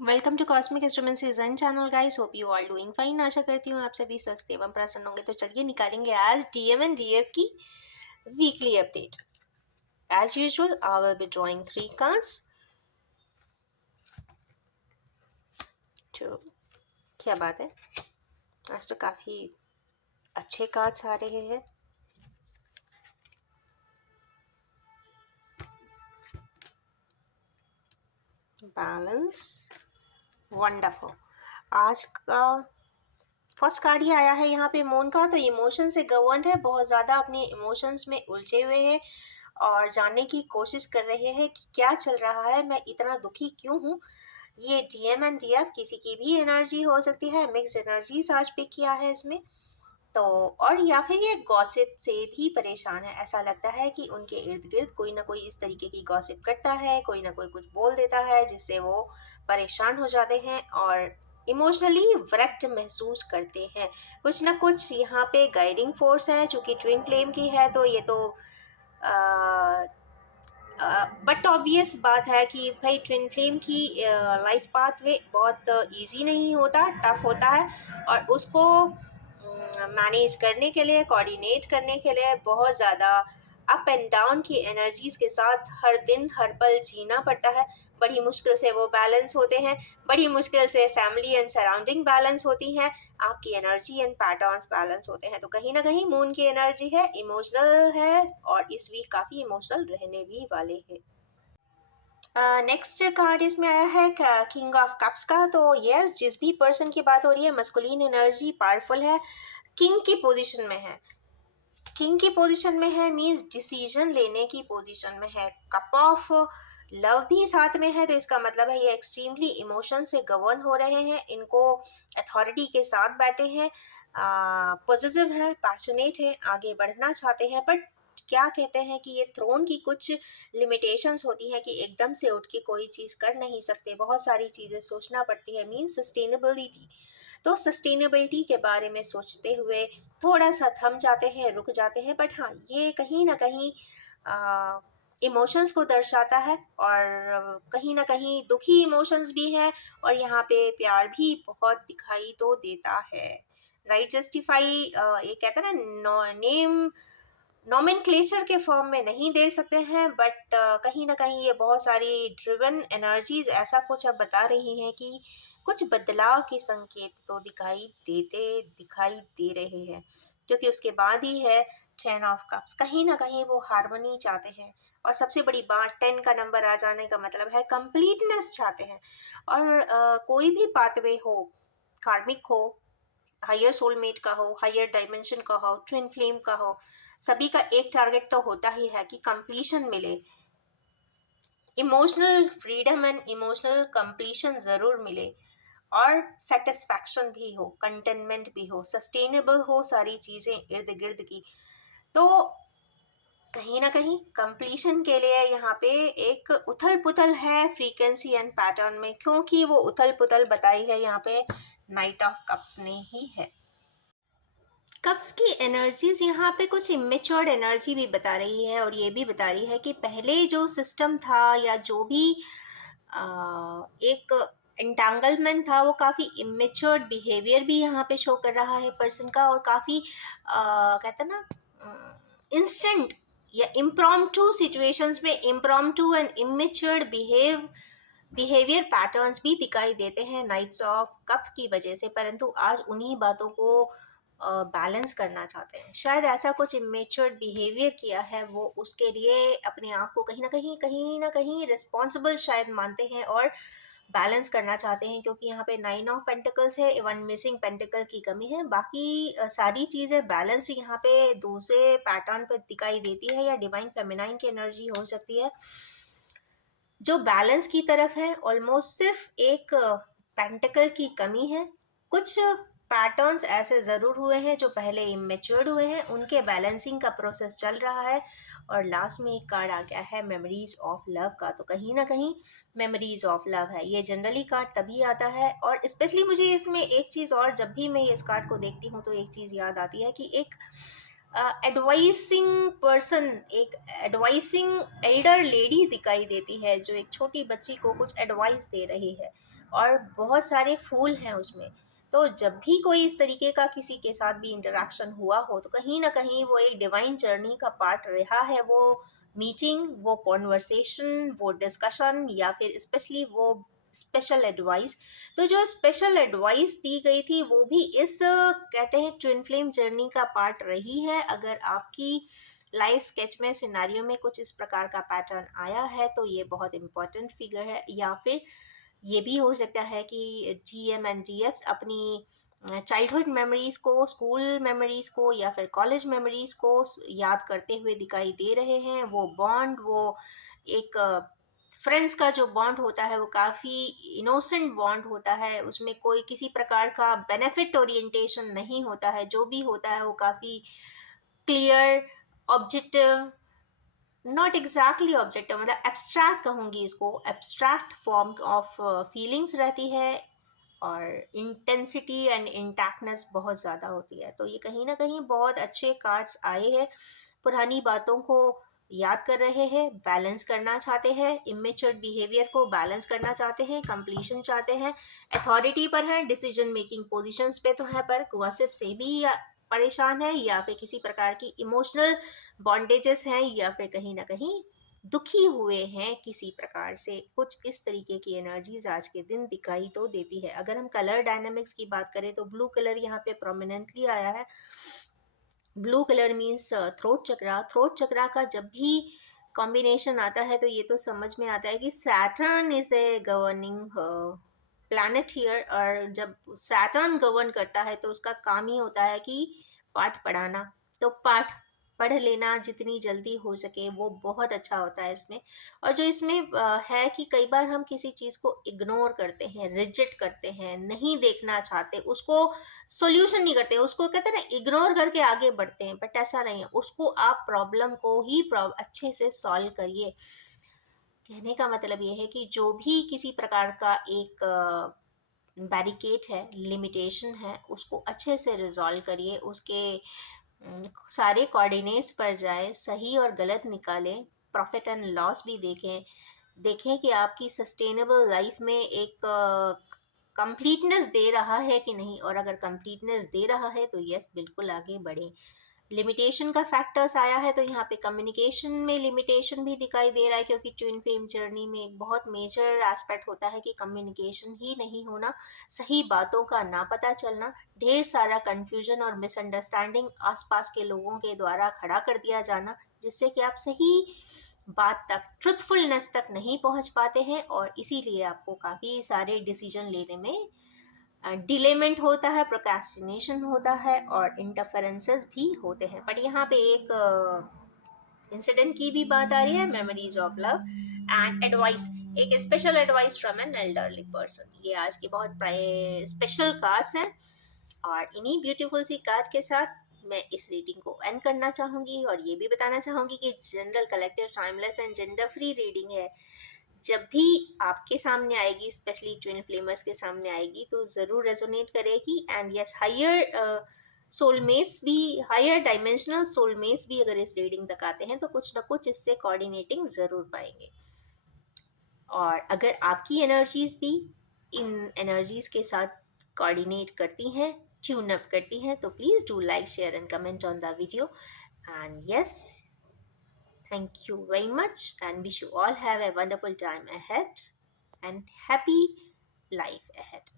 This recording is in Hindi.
Welcome to cosmic instrument season channel guys. Hope you all doing fine. आशा करती हूँ आप सभी स्वस्थ एवं प्रसन्न होंगे। तो चलिए निकालेंगे आज डीएम एंड डीएफ की weekly update. As usual I will be drawing 3 cards. तो क्या बात है, आज तो काफ़ी अच्छे कार्ड्स आ रहे हैं। Balance, wonderful. आज का फर्स्ट कार्ड ही आया है यहाँ पे मून का। तो इमोशन से गवर्न है, बहुत ज़्यादा अपने इमोशंस में उलझे हुए हैं और जानने की कोशिश कर रहे हैं कि क्या चल रहा है, मैं इतना दुखी क्यों हूँ। ये डीएम एंड डीएफ किसी की भी एनर्जी हो सकती है, मिक्स्ड एनर्जीज आज पिक किया है इसमें। तो और या फिर ये गॉसिप से भी परेशान है। ऐसा लगता है कि उनके इर्द गिर्द कोई ना कोई इस तरीके की गॉसिप करता है, कोई ना कोई कुछ बोल देता है जिससे वो परेशान हो जाते हैं और इमोशनली वरक्ट महसूस करते हैं। कुछ ना कुछ यहाँ पे गाइडिंग फोर्स है, चूँकि ट्विन फ्लेम की है तो ये तो बट ऑब्वियस बात है कि भाई ट्विन फ्लेम की लाइफ पाथ वे बहुत इजी नहीं होता, टफ होता है। और उसको मैनेज करने के लिए, कोऑर्डिनेट करने के लिए बहुत ज़्यादा अप एंड डाउन की एनर्जीज के साथ हर दिन हर पल जीना पड़ता है। बड़ी मुश्किल से वो बैलेंस होते हैं, बड़ी मुश्किल से फैमिली एंड सराउंडिंग बैलेंस होती हैं, आपकी एनर्जी एंड पैटर्न्स बैलेंस होते हैं। तो कहीं ना कहीं मून की एनर्जी है, इमोशनल है और इस वीक काफ़ी इमोशनल रहने भी वाले हैं। नेक्स्ट कार्ड इसमें आया है किंग ऑफ कप्स का। तो यस, जिस भी पर्सन की बात हो रही है, मस्कुलिन एनर्जी पावरफुल है, किंग की पोजीशन में है। किंग की पोजीशन में है मींस डिसीजन लेने की पोजीशन में है। कप ऑफ लव भी साथ में है, तो इसका मतलब है ये एक्सट्रीमली इमोशन से गवर्न हो रहे हैं, इनको अथॉरिटी के साथ बैठे हैं, पॉजिटिव है, पैशनेट है, आगे बढ़ना चाहते हैं। बट क्या कहते हैं कि ये थ्रोन की कुछ लिमिटेशंस होती हैं कि एकदम से उठ के कोई चीज़ कर नहीं सकते, बहुत सारी चीज़ें सोचना पड़ती है, मीन्स सस्टेनेबिलिटी। तो सस्टेनेबिलिटी के बारे में सोचते हुए थोड़ा सा थम जाते हैं, रुक जाते हैं। बट हाँ, ये कहीं ना कहीं इमोशंस को दर्शाता है और कहीं ना कहीं दुखी इमोशंस भी हैं और यहाँ पे प्यार भी बहुत दिखाई तो देता है। राइट, जस्टिफाई ये कहते हैं ना, नेम नोमेनक्लेचर के फॉर्म में नहीं दे सकते हैं, बट कहीं ना कहीं ये बहुत सारी ड्रिवन एनर्जीज ऐसा कुछ अब बता रही हैं कि कुछ बदलाव के संकेत तो दिखाई दे रहे हैं। क्योंकि उसके बाद ही है 10 ऑफ कप्स। कहीं ना कहीं वो हारमोनी चाहते हैं और सबसे बड़ी बात 10 का नंबर आ जाने का मतलब है कंप्लीटनेस चाहते हैं। और कोई भी पाथवे हो, कार्मिक हो, हायर सोलमेट का हो, हायर डायमेंशन का हो, ट्विन फ्लेम का हो, सभी का एक टारगेट तो होता ही है कि कंप्लीशन मिले, emotional freedom and emotional completion ज़रूर मिले और सेटिस्फैक्शन भी हो, कंटेनमेंट भी हो, सस्टेनेबल हो सारी चीज़ें इर्द गिर्द की। तो कहीं ना कहीं कंप्लीशन के लिए यहाँ पे एक उथल पुथल है फ्रीक्वेंसी एंड पैटर्न में, क्योंकि वो उथल पुथल बताई है यहाँ पे नाइट ऑफ कप्स ने ही है। कप्स की एनर्जीज यहाँ पे कुछ इमेच्योर्ड एनर्जी भी बता रही है और ये भी बता रही है कि पहले जो सिस्टम था या जो भी एक एंटांगलमेंट था वो काफ़ी इमेच्योर्ड बिहेवियर भी यहाँ पे शो कर रहा है पर्सन का, और काफ़ी कहते हैं ना इंस्टेंट या इम्प्रॉम्प्टू सिचुएशंस में impromptu and immatured behaviour patterns भी दिखाई देते हैं नाइट्स ऑफ कप की वजह से। परंतु आज उन्हीं बातों को बैलेंस करना चाहते हैं। शायद ऐसा कुछ इमेच्योर्ड बिहेवियर किया है, वो उसके लिए अपने आप को कहीं ना कहीं रिस्पॉन्सिबल शायद मानते हैं और बैलेंस करना चाहते हैं। क्योंकि यहाँ पे 9 ऑफ पेंटिकल्स है, इवन मिसिंग पेंटिकल की कमी है, बाकी सारी चीज़ें बैलेंस यहाँ पे दूसरे पैटर्न पे दिखाई देती है, या डिवाइन फेमिनाइन की एनर्जी हो सकती है जो बैलेंस की तरफ है। ऑलमोस्ट सिर्फ एक पेंटिकल की कमी है। कुछ पैटर्न्स ऐसे ज़रूर हुए हैं जो पहले इमेच्योर्ड हुए हैं, उनके बैलेंसिंग का प्रोसेस चल रहा है। और लास्ट में एक कार्ड आ गया है मेमोरीज ऑफ लव का। तो कहीं ना कहीं मेमोरीज ऑफ लव है, ये जनरली कार्ड तभी आता है। और स्पेशली मुझे इसमें एक चीज़, और जब भी मैं इस कार्ड को देखती हूँ तो एक चीज़ याद आती है कि एक एडवाइसिंग पर्सन, एक एडवाइसिंग एल्डर लेडी दिखाई देती है जो एक छोटी बच्ची को कुछ एडवाइस दे रही है। और बहुत सारे फूल हैं उसमें। तो जब भी कोई इस तरीके का किसी के साथ भी इंटरेक्शन हुआ हो तो कहीं ना कहीं वो एक डिवाइन जर्नी का पार्ट रहा है, वो मीटिंग, वो कॉन्वर्सेशन, वो डिस्कशन, या फिर स्पेशली वो स्पेशल एडवाइस। तो जो स्पेशल एडवाइस दी गई थी वो भी इस कहते हैं ट्विन फ्लेम जर्नी का पार्ट रही है। अगर आपकी लाइफ स्केच में सिनारियो में कुछ इस प्रकार का पैटर्न आया है तो ये बहुत इंपॉर्टेंट फिगर है। या फिर ये भी हो सकता है कि जीएम एंड जीएफ्स अपनी चाइल्डहुड मेमोरीज को, स्कूल मेमोरीज को, या फिर कॉलेज मेमोरीज को याद करते हुए दिखाई दे रहे हैं। वो बॉन्ड, वो एक फ्रेंड्स का जो बॉन्ड होता है वो काफ़ी इनोसेंट बॉन्ड होता है, उसमें कोई किसी प्रकार का बेनिफिट ओरिएंटेशन नहीं होता है। जो भी होता है वो काफ़ी clear, objective, not exactly objective, मतलब एब्स्ट्रैक्ट कहूँगी इसको, एब्स्ट्रैक्ट फॉर्म ऑफ फीलिंग्स रहती है। और इंटेंसिटी एंड इंटैक्टनेस बहुत ज़्यादा होती है। तो ये कहीं ना कहीं बहुत अच्छे कार्ड्स आए हैं। पुरानी बातों को याद कर रहे हैं, बैलेंस करना चाहते हैं, इमेच्योर बिहेवियर को बैलेंस करना चाहते हैं, कंप्लीशन चाहते हैं, अथॉरिटी पर है, डिसीजन मेकिंग पोजीशंस पे तो है, पर गॉसिप से भी परेशान है, या फिर किसी प्रकार की इमोशनल बॉन्डेजेस हैं, या फिर कहीं ना कहीं दुखी हुए हैं किसी प्रकार से। कुछ इस तरीके की एनर्जीज आज के दिन दिखाई तो देती है। अगर हम कलर डायनामिक्स की बात करें तो ब्लू कलर यहाँ पे प्रोमिनेंटली आया है। ब्लू कलर मीन्स थ्रोट चक्रा। थ्रोट चक्रा का जब भी कॉम्बिनेशन आता है तो ये तो समझ में आता है कि Saturn is a governing planet here. और जब सैटर्न गवर्न करता है तो उसका काम ही होता है कि पाठ पढ़ाना। तो पाठ पढ़ लेना जितनी जल्दी हो सके वो बहुत अच्छा होता है इसमें। और जो इसमें है कि कई बार हम किसी चीज़ को इग्नोर करते हैं, रिजेक्ट करते हैं, नहीं देखना चाहते, उसको सॉल्यूशन नहीं करते, उसको कहते हैं ना इग्नोर करके आगे बढ़ते हैं। बट ऐसा नहीं है, उसको आप प्रॉब्लम को ही अच्छे से सॉल्व करिए। कहने का मतलब ये है कि जो भी किसी प्रकार का एक बैरिकेड है, लिमिटेशन है, उसको अच्छे से रिजॉल्व करिए। उसके सारे कोऑर्डिनेट्स पर जाए, सही और गलत निकालें, प्रॉफिट एंड लॉस भी देखें। देखें कि आपकी सस्टेनेबल लाइफ में एक कंप्लीटनेस दे रहा है कि नहीं, और अगर कंप्लीटनेस दे रहा है तो यस, बिल्कुल आगे बढ़ें। लिमिटेशन का फैक्टर्स आया है तो यहाँ पे कम्युनिकेशन में लिमिटेशन भी दिखाई दे रहा है, क्योंकि ट्विन फ्लेम जर्नी में एक बहुत मेजर एस्पेक्ट होता है कि कम्युनिकेशन ही नहीं होना, सही बातों का ना पता चलना, ढेर सारा कंफ्यूजन और मिसअंडरस्टैंडिंग आसपास के लोगों के द्वारा खड़ा कर दिया जाना, जिससे कि आप सही बात तक, ट्रुथफुलनेस तक नहीं पहुंच पाते हैं, और इसीलिए आपको काफ़ी सारे डिसीजन लेने में डिलेमेंट होता है, प्रोक्रेस्टिनेशन होता है, और इंटरफेरेंसेस भी होते हैं। बट यहाँ पे एक इंसिडेंट की भी बात आ रही है, memories of love and advice, एक special advice from an elderly person. ये आज की बहुत स्पेशल कार्ड्स हैं। और इन्हीं ब्यूटीफुल सी कार्ड के साथ मैं इस रीडिंग को एंड करना चाहूँगी, और ये भी बताना चाहूँगी कि general, collective, timeless and gender free reading है। जब भी आपके सामने आएगी, स्पेशली ट्विन फ्लेमर्स के सामने आएगी, तो ज़रूर रेजोनेट करेगी। एंड यस, हायर सोलमेट्स भी, हायर डायमेंशनल सोलमेट्स भी अगर इस रीडिंग तक आते हैं तो कुछ ना कुछ इससे कोऑर्डिनेटिंग ज़रूर पाएंगे। और अगर आपकी एनर्जीज भी इन एनर्जीज के साथ कोऑर्डिनेट करती हैं, ट्यून अप करती हैं, तो please do like, share and comment on the video. And yes, thank you very much, and wish you all have a wonderful time ahead and happy life ahead.